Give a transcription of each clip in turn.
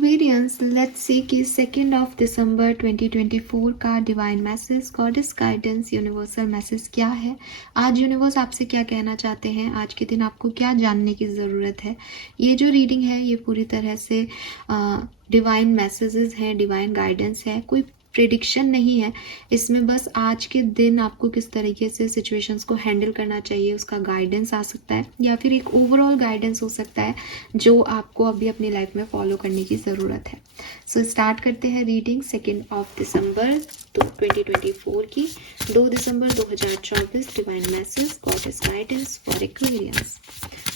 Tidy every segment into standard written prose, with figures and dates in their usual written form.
Aquarians, let's see कि 2 दिसंबर 2024 का divine message, goddess guidance, universal message क्या है। आज यूनिवर्स आपसे क्या कहना चाहते हैं, आज के दिन आपको क्या जानने की ज़रूरत है। ये जो रीडिंग है ये पूरी तरह से डिवाइन मैसेजेस हैं, डिवाइन गाइडेंस है, कोई प्रिडिक्शन नहीं है इसमें। बस आज के दिन आपको किस तरीके से सिचुएशंस को हैंडल करना चाहिए उसका गाइडेंस आ सकता है, या फिर एक ओवरऑल गाइडेंस हो सकता है जो आपको अभी अपनी लाइफ में फॉलो करने की ज़रूरत है। सो स्टार्ट करते हैं रीडिंग 2 दिसंबर 2024 की। 2 दिसंबर 2024 divine message, goddess guidance for Aquarians.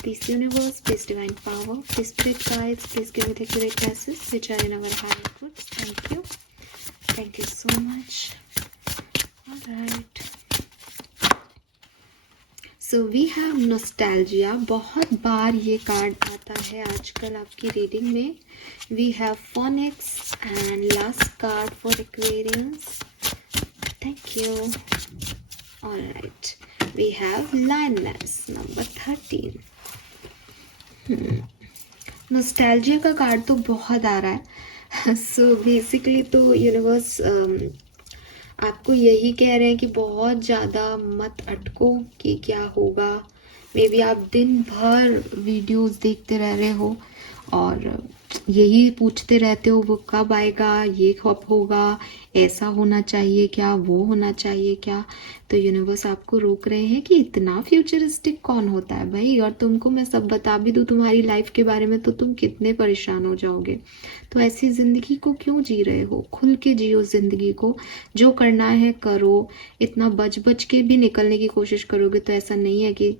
Please universe, please divine power, please spirit guides, please give me the accurate messages which are in our higher goods. Thank you. Thank you so much. All right. So we have nostalgia. बहुत बार ये card आता है आजकल आपकी reading में. We have Phoenix and last card for Aquarians. Thank you. All right. We have Lioness number 13. Nostalgia का card तो बहुत आ रहा है. सो बेसिकली तो यूनिवर्स आपको यही कह रहे हैं कि बहुत ज़्यादा मत अटको कि क्या होगा. मे बी आप दिन भर वीडियोस देखते रह रहे हो और यही पूछते रहते हो वो कब आएगा, ये कब होगा, ऐसा होना चाहिए क्या, वो होना चाहिए क्या. तो यूनिवर्स आपको रोक रहे हैं कि इतना फ्यूचरिस्टिक कौन होता है भाई. और तुमको मैं सब बता भी दूँ तुम्हारी लाइफ के बारे में तो तुम कितने परेशान हो जाओगे. तो ऐसी ज़िंदगी को क्यों जी रहे हो. खुल के जियो ज़िंदगी को. जो करना है करो. इतना बच बच के भी निकलने की कोशिश करोगे तो ऐसा नहीं है कि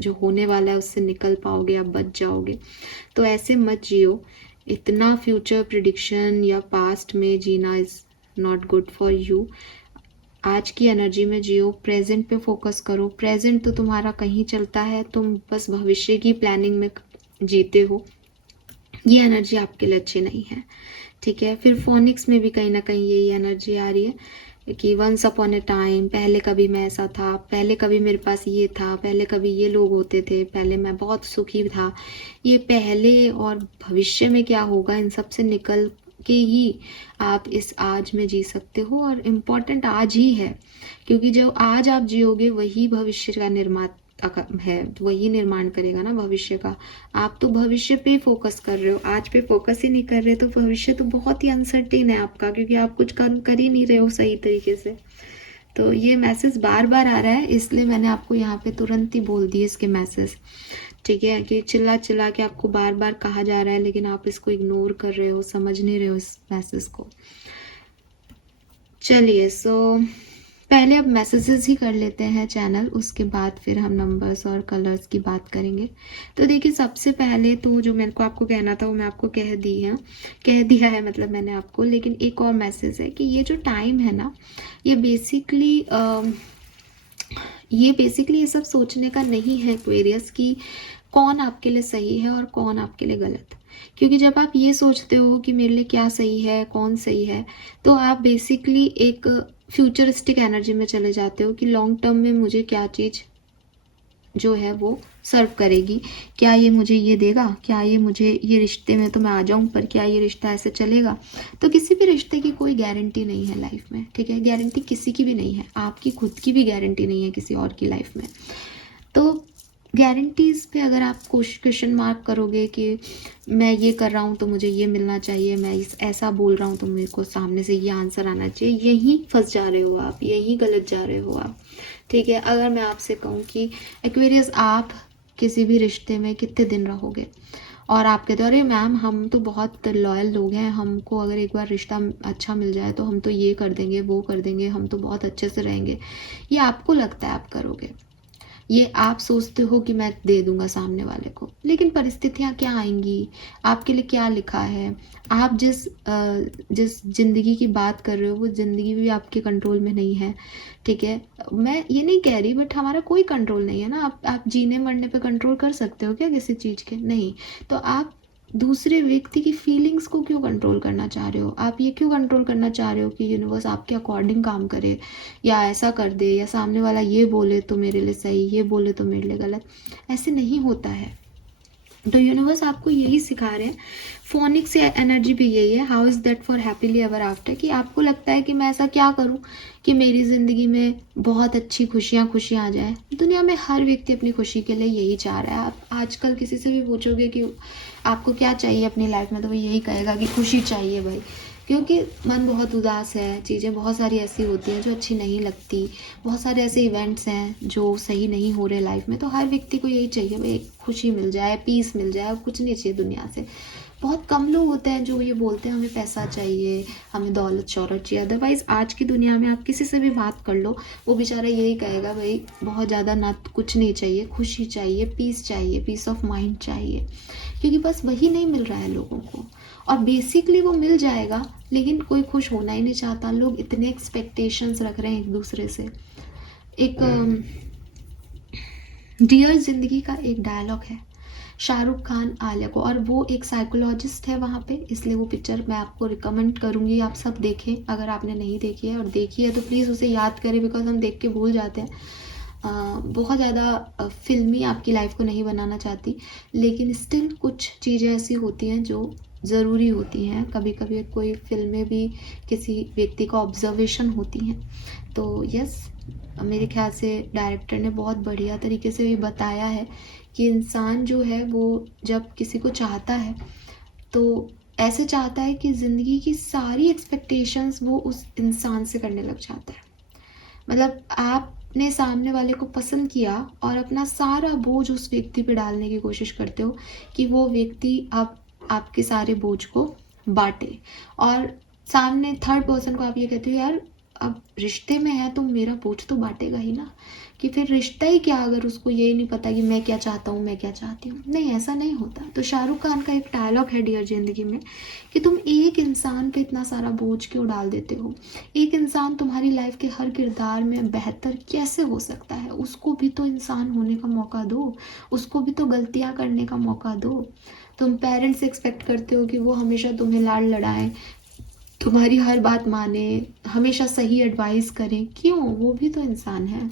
जो होने वाला है उससे निकल पाओगे, आप बच जाओगे. तो ऐसे मत जियो. इतना फ्यूचर प्रिडिक्शन या पास्ट में जीना is not good for you. आज की एनर्जी में जियो. प्रेजेंट पे फोकस करो. प्रेजेंट तो तुम्हारा कहीं चलता है, तुम बस भविष्य की प्लानिंग में जीते हो. ये एनर्जी आपके लिए अच्छी नहीं है. ठीक है. फिर फोनिक्स में भी कहीं ना कहीं यही एनर्जी आ रही है कि वंस अपॉन ए टाइम, पहले कभी मैं ऐसा था, पहले कभी मेरे पास ये था, पहले कभी ये लोग होते थे, पहले मैं बहुत सुखी था. ये पहले और भविष्य में क्या होगा इन सब से निकल के ही आप इस आज में जी सकते हो. और इम्पोर्टेंट आज ही है क्योंकि जो आज आप जियोगे वही भविष्य का निर्माता है, वही निर्माण करेगा ना भविष्य का. आप तो भविष्य पे फोकस कर रहे हो, आज पे फोकस ही नहीं कर रहे. तो भविष्य तो बहुत ही अनसर्टेन है आपका क्योंकि आप कुछ कर ही नहीं रहे हो सही तरीके से. तो ये मैसेज बार बार आ रहा है इसलिए मैंने आपको यहाँ पे तुरंत ही बोल दिए इसके मैसेज. ठीक है. कि चिल्ला चिल्ला के आपको बार बार कहा जा रहा है लेकिन आप इसको इग्नोर कर रहे हो, समझ नहीं रहे हो इस मैसेज को. चलिए. सो पहले अब मैसेजेस ही कर लेते हैं चैनल, उसके बाद फिर हम नंबर्स और कलर्स की बात करेंगे. तो देखिए सबसे पहले तो जो मेरे को आपको कहना था वो मैं आपको कह दिया है मतलब मैंने आपको. लेकिन एक और मैसेज है कि ये जो टाइम है ना ये बेसिकली ये सब सोचने का नहीं है एक्वेरियस कि कौन आपके लिए सही है और कौन आपके लिए गलत. क्योंकि जब आप ये सोचते हो कि मेरे लिए क्या सही है, कौन सही है, तो आप बेसिकली एक फ्यूचरिस्टिक एनर्जी में चले जाते हो कि लॉन्ग टर्म में मुझे क्या चीज़ जो है वो सर्व करेगी. क्या ये मुझे ये देगा, क्या ये मुझे ये रिश्ते में तो मैं आ जाऊं पर क्या ये रिश्ता ऐसे चलेगा. तो किसी भी रिश्ते की कोई गारंटी नहीं है लाइफ में. ठीक है. गारंटी किसी की भी नहीं है, आपकी खुद की भी गारंटी नहीं है किसी और की लाइफ में. तो गारंटीज़ पे अगर आप क्वेश्चन मार्क करोगे कि मैं ये कर रहा हूँ तो मुझे ये मिलना चाहिए, मैं ऐसा बोल रहा हूँ तो मेरे को सामने से ये आंसर आना चाहिए, यहीं फंस जा रहे हो आप, यहीं गलत जा रहे हो आप. ठीक है. अगर मैं आपसे कहूँ कि एक्वेरियस आप किसी भी रिश्ते में कितने दिन रहोगे और आप कहते हो अरे मैम हम तो बहुत लॉयल लोग हैं, हमको अगर एक बार रिश्ता अच्छा मिल जाए तो हम तो ये कर देंगे वो कर देंगे, हम तो बहुत अच्छे से रहेंगे. ये आपको लगता है आप करोगे, ये आप सोचते हो कि मैं दे दूंगा सामने वाले को. लेकिन परिस्थितियाँ क्या आएंगी, आपके लिए क्या लिखा है, आप जिस जिंदगी की बात कर रहे हो वो जिंदगी भी आपके कंट्रोल में नहीं है. ठीक है. मैं ये नहीं कह रही बट हमारा कोई कंट्रोल नहीं है ना. आप जीने मरने पे कंट्रोल कर सकते हो क्या किसी चीज़ के. नहीं. तो आप दूसरे व्यक्ति की फीलिंग्स को क्यों कंट्रोल करना चाह रहे हो. आप ये क्यों कंट्रोल करना चाह रहे हो कि यूनिवर्स आपके अकॉर्डिंग काम करे या ऐसा कर दे या सामने वाला ये बोले तो मेरे लिए सही, ये बोले तो मेरे लिए गलत. ऐसे नहीं होता है. तो यूनिवर्स आपको यही सिखा रहे हैं, फोनिक्स या एनर्जी भी यही है, how is that for happily ever after, कि आपको लगता है कि मैं ऐसा क्या करूं कि मेरी ज़िंदगी में बहुत अच्छी खुशियाँ आ जाए। दुनिया में हर व्यक्ति अपनी खुशी के लिए यही चाह रहा है। आप आजकल किसी से भी पूछोगे कि आपको क्या चाहिए अपनी लाइफ में, तो वो यही कहेगा कि खुशी चाहिए भाई, क्योंकि मन बहुत उदास है, चीज़ें बहुत सारी ऐसी होती हैं जो अच्छी नहीं लगती, बहुत सारे ऐसे इवेंट्स हैं जो सही नहीं हो रहे लाइफ में, तो हर व्यक्ति को यही चाहिए भाई, खुशी मिल जाए, पीस मिल जाए, और कुछ नहीं चाहिए दुनिया से। बहुत कम लोग होते हैं जो ये बोलते हैं हमें पैसा चाहिए, हमें दौलत शौहरत चाहिए। अदरवाइज़ आज की दुनिया में आप किसी से भी बात कर लो, वो बेचारा यही कहेगा भाई बहुत ज़्यादा ना कुछ नहीं चाहिए, खुशी चाहिए, पीस ऑफ माइंड चाहिए, क्योंकि बस वही नहीं मिल रहा है लोगों को। और बेसिकली वो मिल जाएगा, लेकिन कोई खुश होना ही नहीं चाहता। लोग इतने एक्सपेक्टेशंस रख रहे हैं एक दूसरे से। एक डियर जिंदगी का एक डायलॉग है शाहरुख खान आलिया को, और वो एक साइकोलॉजिस्ट है वहाँ पे, इसलिए वो पिक्चर मैं आपको रिकमेंड करूँगी आप सब देखें। अगर आपने नहीं देखी है और देखी है तो प्लीज़ उसे याद करें, बिकॉज हम देख के भूल जाते हैं। बहुत ज़्यादा फिल्मी आपकी लाइफ को नहीं बनाना चाहती, लेकिन स्टिल कुछ चीज़ें ऐसी होती हैं जो ज़रूरी होती हैं। कभी कभी कोई फिल्में भी किसी व्यक्ति का ऑब्जर्वेशन होती हैं। तो यस, मेरे ख्याल से डायरेक्टर ने बहुत बढ़िया तरीके से भी बताया है कि इंसान जो है वो जब किसी को चाहता है तो ऐसे चाहता है कि ज़िंदगी की सारी एक्सपेक्टेशंस वो उस इंसान से करने लग जाता है। मतलब आपने सामने वाले को पसंद किया और अपना सारा बोझ उस व्यक्ति पे डालने की कोशिश करते हो कि वो व्यक्ति अब आपके सारे बोझ को बांटे, और सामने थर्ड पर्सन को आप ये कहते हो यार अब रिश्ते में है तो मेरा बोझ तो बांटेगा ही ना, कि फिर रिश्ता ही क्या अगर उसको ये नहीं पता कि मैं क्या चाहता हूँ, मैं क्या चाहती हूँ। नहीं, ऐसा नहीं होता। तो शाहरुख खान का एक डायलॉग है डियर जिंदगी में कि तुम एक इंसान पे इतना सारा बोझ क्यों डाल देते हो। एक इंसान तुम्हारी लाइफ के हर किरदार में बेहतर कैसे हो सकता है, उसको भी तो इंसान होने का मौका दो, उसको भी तो गलतियाँ करने का मौका दो। तुम पेरेंट्स एक्सपेक्ट करते हो कि वो हमेशा तुम्हें लाड़ लड़ाएं, तुम्हारी हर बात माने, हमेशा सही एडवाइस करें, क्यों? वो भी तो इंसान है।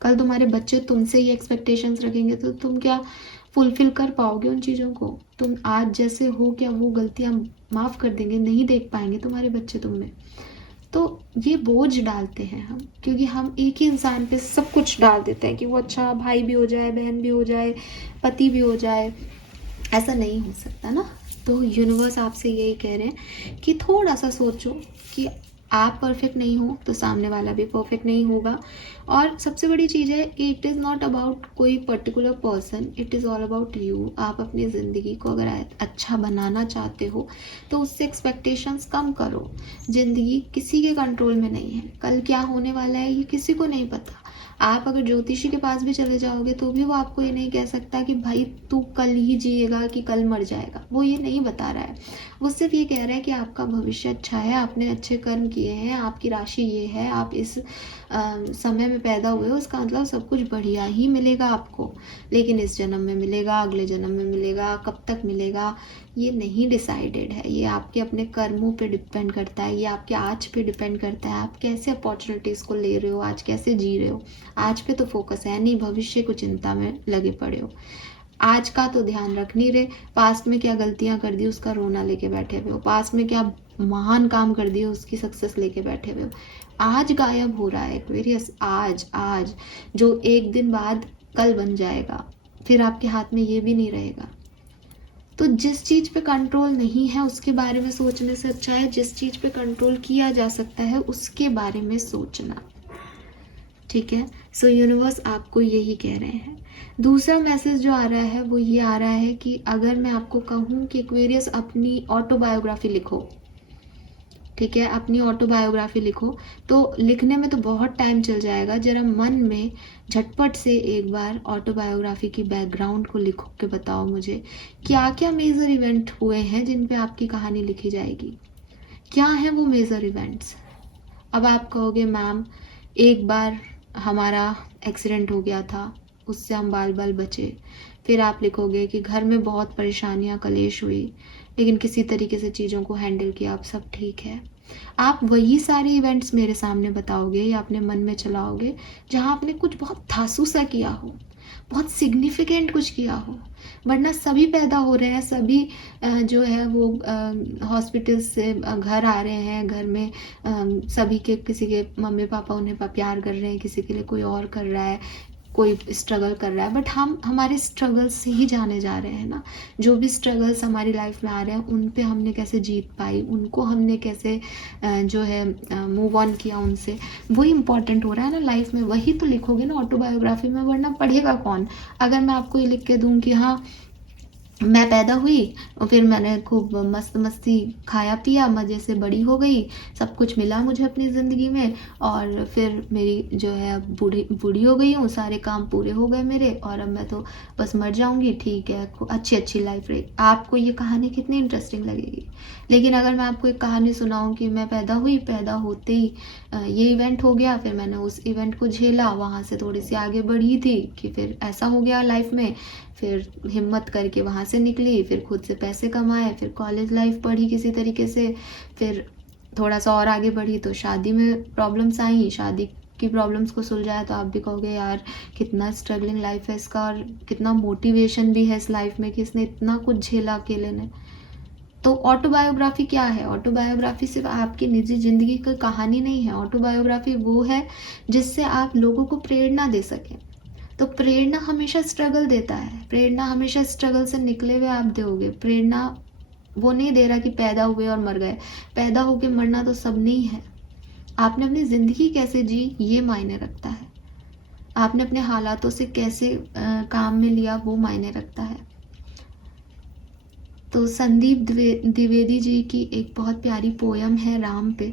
कल तुम्हारे बच्चे तुमसे ही एक्सपेक्टेशंस रखेंगे तो तुम क्या फुलफिल कर पाओगे उन चीज़ों को? तुम आज जैसे हो क्या वो गलतियां माफ़ कर देंगे? नहीं देख पाएंगे तुम्हारे बच्चे तुम में। तो ये बोझ डालते हैं हम, क्योंकि हम एक ही इंसान पे सब कुछ डाल देते हैं कि वो अच्छा भाई भी हो जाए, बहन भी हो जाए, पति भी हो जाए। ऐसा नहीं हो सकता ना। तो यूनिवर्स आपसे यही कह रहे हैं कि थोड़ा सा सोचो कि आप परफेक्ट नहीं हो तो सामने वाला भी परफेक्ट नहीं होगा। और सबसे बड़ी चीज़ है कि इट इज़ नॉट अबाउट कोई particular person, it is all about you. आप अपनी ज़िंदगी को अगर अच्छा बनाना चाहते हो तो उससे एक्सपेक्टेशंस कम करो। ज़िंदगी किसी के कंट्रोल में नहीं है, कल क्या होने वाला है ये किसी को नहीं पता। आप अगर ज्योतिषी के पास भी चले जाओगे तो भी वो आपको ये नहीं कह सकता कि भाई तू कल ही जिएगा कि कल मर जाएगा, वो ये नहीं बता रहा है। वो सिर्फ ये कह रहा है कि आपका भविष्य अच्छा है, आपने अच्छे कर्म किए हैं, आपकी राशि ये है, आप इस समय में पैदा हुए हो, उसका मतलब सब कुछ बढ़िया ही मिलेगा आपको। लेकिन इस जन्म में मिलेगा, अगले जन्म में मिलेगा, कब तक मिलेगा ये नहीं डिसाइडेड है। ये आपके अपने कर्मों पे डिपेंड करता है, ये आपके आज पे डिपेंड करता है, आप कैसे अपॉर्चुनिटीज़ को ले रहे हो, आज कैसे जी रहे हो। आज पे तो फोकस है नहीं, भविष्य को चिंता में लगे पड़े हो। आज का तो ध्यान रख नहीं रहे, पास्ट में क्या गलतियां कर दी उसका रोना लेके बैठे हुए हो, पास्ट में क्या महान काम कर दिए उसकी सक्सेस लेके बैठे हुए हो। आज गायब हो रहा है एक्वेरियस, आज आज जो एक दिन बाद कल बन जाएगा, फिर आपके हाथ में ये भी नहीं रहेगा। तो जिस चीज़ पे कंट्रोल नहीं है उसके बारे में सोचने से अच्छा है जिस चीज़ पे कंट्रोल किया जा सकता है उसके बारे में सोचना। ठीक है, सो यूनिवर्स आपको यही कह रहे हैं। दूसरा मैसेज जो आ रहा है वो ये आ रहा है कि अगर मैं आपको कहूँ कि एक्वेरियस अपनी ऑटोबायोग्राफी लिखो, ठीक है, अपनी ऑटोबायोग्राफी लिखो, तो लिखने में तो बहुत टाइम चल जाएगा। जरा मन में झटपट से एक बार ऑटोबायोग्राफी की बैकग्राउंड को लिखो के बताओ मुझे क्या क्या मेजर इवेंट हुए हैं जिन पे आपकी कहानी लिखी जाएगी। क्या है वो मेजर इवेंट्स? अब आप कहोगे मैम एक बार हमारा एक्सीडेंट हो गया था, उससे हम बाल बाल बचे। फिर आप लिखोगे कि घर में बहुत परेशानियां कलेश हुई, लेकिन किसी तरीके से चीज़ों को हैंडल किया, अब सब ठीक है। आप वही सारे इवेंट्स मेरे सामने बताओगे या अपने मन में चलाओगे जहाँ आपने कुछ बहुत धांसू सा किया हो, बहुत सिग्निफिकेंट कुछ किया हो, वरना सभी पैदा हो रहे हैं, सभी जो है वो हॉस्पिटल से घर आ रहे हैं, घर में सभी के, किसी के मम्मी पापा उन्हें प्यार कर रहे हैं, किसी के लिए कोई और कर रहा है, कोई स्ट्रगल कर रहा है, बट हम हमारे स्ट्रगल से ही जाने जा रहे हैं ना। जो भी स्ट्रगल्स हमारी लाइफ में आ रहे हैं उन पे हमने कैसे जीत पाई, उनको हमने कैसे जो है मूव ऑन किया उनसे, वही इंपॉर्टेंट हो रहा है ना लाइफ में। वही तो लिखोगे ना ऑटोबायोग्राफी में, वरना पढ़ेगा कौन। अगर मैं आपको ये लिख के दूँ कि हाँ मैं पैदा हुई और फिर मैंने खूब मस्त मस्ती खाया पिया, मज़े से बड़ी हो गई, सब कुछ मिला मुझे अपनी ज़िंदगी में, और फिर मेरी जो है अब बूढ़ी हो गई हूँ, सारे काम पूरे हो गए मेरे, और अब मैं तो बस मर जाऊँगी, ठीक है, अच्छी लाइफ रही। आपको ये कहानी कितनी इंटरेस्टिंग लगेगी। लेकिन अगर मैं आपको एक कहानी सुनाऊँ कि मैं पैदा हुई, पैदा होते ही ये इवेंट हो गया, फिर मैंने उस इवेंट को झेला, वहाँ से थोड़ी सी आगे बढ़ी थी कि फिर ऐसा हो गया लाइफ में, फिर हिम्मत करके वहाँ से निकली, फिर खुद से पैसे कमाए, फिर कॉलेज लाइफ पढ़ी किसी तरीके से, फिर थोड़ा सा और आगे बढ़ी तो शादी में प्रॉब्लम्स आई, शादी की प्रॉब्लम्स को सुलझाया। तो आप भी कहोगे यार कितना स्ट्रगलिंग लाइफ है इसका, और कितना मोटिवेशन भी है इस लाइफ में कि इसने इतना कुछ झेला अकेले ने। तो ऑटोबायोग्राफी क्या है? ऑटोबायोग्राफी सिर्फ आपकी निजी जिंदगी की कहानी नहीं है। ऑटोबायोग्राफी वो है जिससे आप लोगों को प्रेरणा दे सकें। तो प्रेरणा हमेशा स्ट्रगल देता है, प्रेरणा हमेशा स्ट्रगल से निकले हुए आप दोगे। प्रेरणा वो नहीं दे रहा कि पैदा हुए और मर गए, पैदा होके मरना तो सब नहीं है। आपने अपनी ज़िंदगी कैसे जी ये मायने रखता है, आपने अपने हालातों से कैसे काम में लिया वो मायने रखता है। तो संदीप द्विवेदी जी की एक बहुत प्यारी पोयम है राम पे,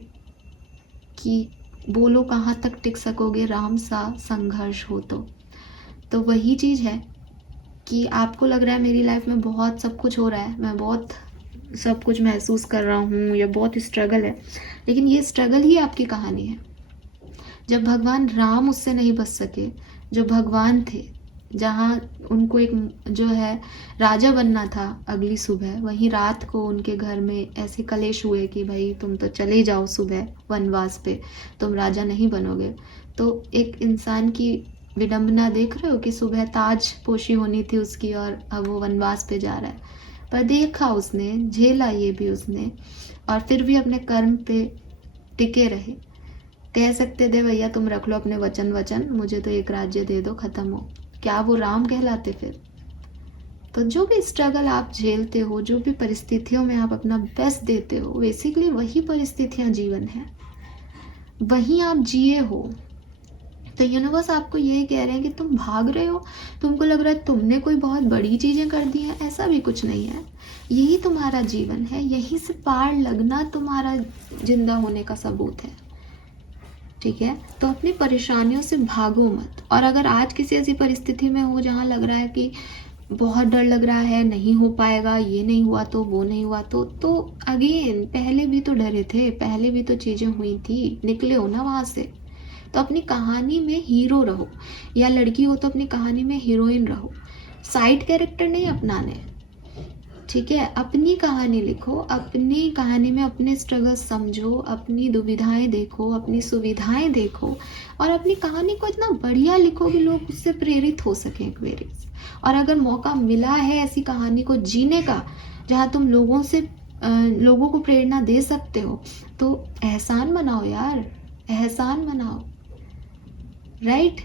कि बोलो कहाँ तक टिक सकोगे राम सा संघर्ष हो। तो वही चीज़ है कि आपको लग रहा है मेरी लाइफ में बहुत सब कुछ हो रहा है, मैं बहुत सब कुछ महसूस कर रहा हूँ, या बहुत स्ट्रगल है, लेकिन ये स्ट्रगल ही आपकी कहानी है। जब भगवान राम उससे नहीं बच सके, जो भगवान थे, जहाँ उनको एक जो है राजा बनना था अगली सुबह, वहीं रात को उनके घर में ऐसे कलेश हुए कि भाई तुम तो चले जाओ सुबह वनवास पे, तुम राजा नहीं बनोगे। तो एक इंसान की विडंबना देख रहे हो कि सुबह ताज पोशी होनी थी उसकी, और अब वो वनवास पे जा रहा है। पर देखा उसने, झेला ये भी उसने, और फिर भी अपने कर्म पे टिके रहे। कह सकते थे भैया तुम रख लो अपने वचन, मुझे तो एक राज्य दे दो, खत्म हो। क्या वो राम कहलाते फिर? तो जो भी स्ट्रगल आप झेलते हो, जो भी परिस्थितियों में आप अपना बेस्ट देते हो, बेसिकली वही परिस्थितियां जीवन है, वही आप जिए हो। तो यूनिवर्स आपको ये कह रहे हैं कि तुम भाग रहे हो, तुमको लग रहा है तुमने कोई बहुत बड़ी चीजें कर दी हैं, ऐसा भी कुछ नहीं है। यही तुम्हारा जीवन है, यही से पार लगना तुम्हारा जिंदा होने का सबूत है। ठीक है, तो अपनी परेशानियों से भागो मत। और अगर आज किसी ऐसी परिस्थिति में हो जहाँ लग रहा है कि बहुत डर लग रहा है, नहीं हो पाएगा, ये नहीं हुआ तो वो नहीं हुआ तो अगेन पहले भी तो डरे थे, पहले भी तो चीजें हुई थी, निकले हो ना वहां से। तो अपनी कहानी में हीरो रहो, या लड़की हो तो अपनी कहानी में हीरोइन रहो, साइड कैरेक्टर नहीं अपनाने। ठीक है, अपनी कहानी लिखो, अपनी कहानी में अपने स्ट्रगल समझो, अपनी दुविधाएं देखो, अपनी सुविधाएं देखो, और अपनी कहानी को इतना बढ़िया लिखो कि लोग उससे प्रेरित हो सकें एक बार। और अगर मौका मिला है ऐसी कहानी को जीने का जहाँ तुम लोगों को प्रेरणा दे सकते हो, तो एहसान मनाओ यार, एहसान मनाओ। Right,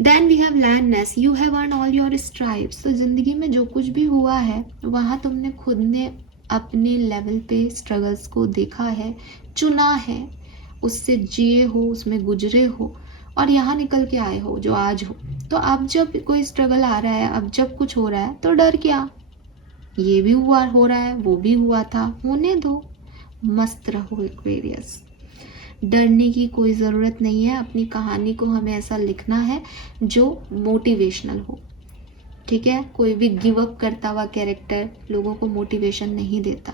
then we have landness, you have earn all your stripes. तो जिंदगी में जो कुछ भी हुआ है वहाँ तुमने खुद ने अपने लेवल पे स्ट्रगल्स को देखा है, चुना है, उससे जिए हो, उसमें गुजरे हो, और यहाँ निकल के आए हो जो आज हो। तो अब जब कोई स्ट्रगल आ रहा है, अब जब कुछ हो रहा है, तो डर क्या, ये भी हुआ, हो रहा है, वो भी हुआ था, होने दो, मस्त रहो एक्वेरियस। डरने की कोई ज़रूरत नहीं है। अपनी कहानी को हमें ऐसा लिखना है जो मोटिवेशनल हो। ठीक है, कोई भी गिव अप करता हुआ कैरेक्टर लोगों को मोटिवेशन नहीं देता।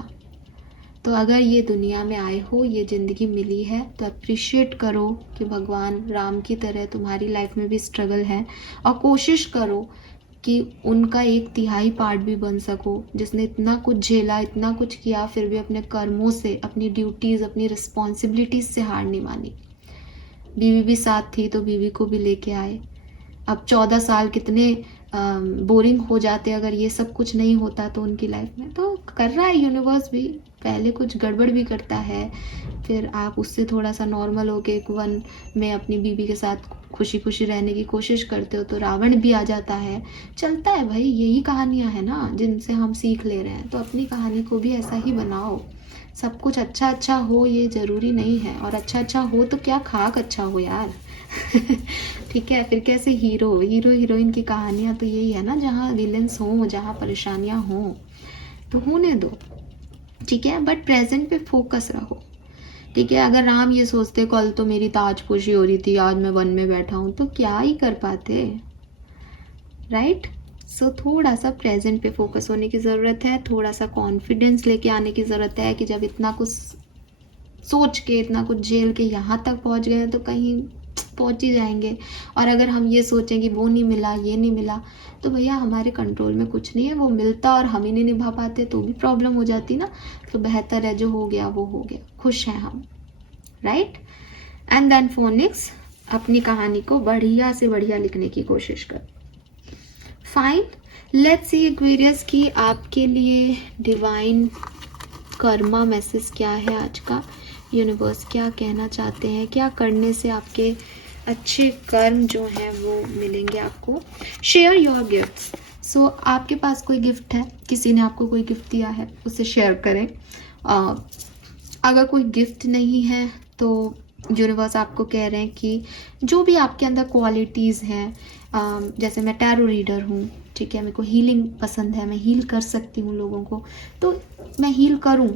तो अगर ये दुनिया में आए हो, ये ज़िंदगी मिली है, तो अप्रिशिएट करो कि भगवान राम की तरह तुम्हारी लाइफ में भी स्ट्रगल है, और कोशिश करो कि उनका 1/3 पार्ट भी बन सको, जिसने इतना कुछ झेला, इतना कुछ किया, फिर भी अपने कर्मों से, अपनी ड्यूटीज़, अपनी रिस्पॉन्सिबिलिटीज़ से हार नहीं मानी। बीवी भी साथ थी तो बीवी को भी लेके आए। अब 14 साल कितने बोरिंग हो जाते अगर ये सब कुछ नहीं होता तो उनकी लाइफ में। तो कर रहा है यूनिवर्स भी, पहले कुछ गड़बड़ भी करता है, फिर आप उससे थोड़ा सा नॉर्मल हो के वन में अपनी बीवी के साथ खुशी खुशी रहने की कोशिश करते हो तो रावण भी आ जाता है। चलता है भाई, यही कहानियाँ हैं ना जिनसे हम सीख ले रहे हैं, तो अपनी कहानी को भी ऐसा ही बनाओ। सब कुछ अच्छा अच्छा हो ये ज़रूरी नहीं है, और अच्छा अच्छा हो तो क्या खाक अच्छा हो यार। ठीक है, फिर कैसे हीरो हीरोइन की कहानियाँ तो यही है ना, जहाँ विलेंस हों, जहाँ परेशानियाँ हों, तो होने दो। ठीक है, बट प्रेजेंट पे फोकस रहो। ठीक है, अगर राम ये सोचते कल तो मेरी ताजपोशी हो रही थी, आज मैं वन में बैठा हूँ, तो क्या ही कर पाते, राइट। सो थोड़ा सा प्रेजेंट पे फोकस होने की ज़रूरत है, थोड़ा सा कॉन्फिडेंस लेके आने की ज़रूरत है कि जब इतना कुछ सोच के, इतना कुछ झेल के यहाँ तक पहुँच गए तो कहीं पहुँच ही जाएंगे। और अगर हम ये सोचें कि वो नहीं मिला, ये नहीं मिला, तो भैया हमारे कंट्रोल में कुछ नहीं है, वो मिलता और हम ही नहीं निभा पाते तो भी प्रॉब्लम हो जाती ना। तो बेहतर है जो हो गया वो हो गया, खुश हैं हम, राइट। एंड देन फोनिक्स, अपनी कहानी को बढ़िया से बढ़िया लिखने की कोशिश कर। फाइन, लेट्स सी एक्वेरियस की आपके लिए डिवाइन कर्मा मैसेज क्या है आज का, यूनिवर्स क्या कहना चाहते हैं, क्या करने से आपके अच्छे कर्म जो हैं वो मिलेंगे आपको। Share your gifts. सो आपके पास कोई गिफ्ट है, किसी ने आपको कोई गिफ्ट दिया है, उसे शेयर करें। अगर कोई गिफ्ट नहीं है तो यूनिवर्स आपको कह रहे हैं कि जो भी आपके अंदर क्वालिटीज़ हैं, जैसे मैं टैरो रीडर हूँ, ठीक है, मेरे को हीलिंग पसंद है, मैं हील कर सकती हूँ लोगों को, तो मैं हील करूँ।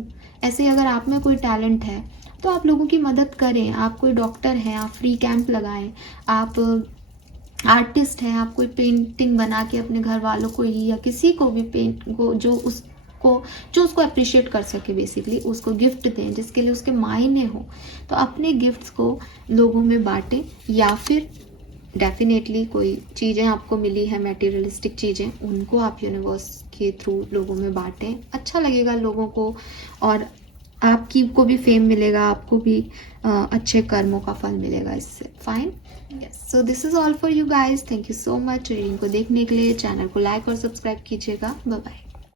ऐसे अगर आप में कोई टैलेंट है तो आप लोगों की मदद करें। आप कोई डॉक्टर हैं, आप फ्री कैंप लगाएं। आप आर्टिस्ट हैं, आप कोई पेंटिंग बना के अपने घर वालों को ही या किसी को भी पेंट को जो उसको अप्रिशिएट कर सके, बेसिकली उसको गिफ्ट दें जिसके लिए उसके मायने हो। तो अपने गिफ्ट्स को लोगों में बांटें, या फिर डेफिनेटली कोई चीज़ें आपको मिली है, मटेरियलिस्टिक चीज़ें, उनको आप यूनिवर्स के थ्रू लोगों में बांटें। अच्छा लगेगा लोगों को, और आपकी को भी फेम मिलेगा, आपको भी अच्छे कर्मों का फल मिलेगा इससे। Fine, yes. So this is all for you guys. Thank you so much reading को देखने के लिए। चैनल को लाइक और सब्सक्राइब कीजिएगा। Bye bye.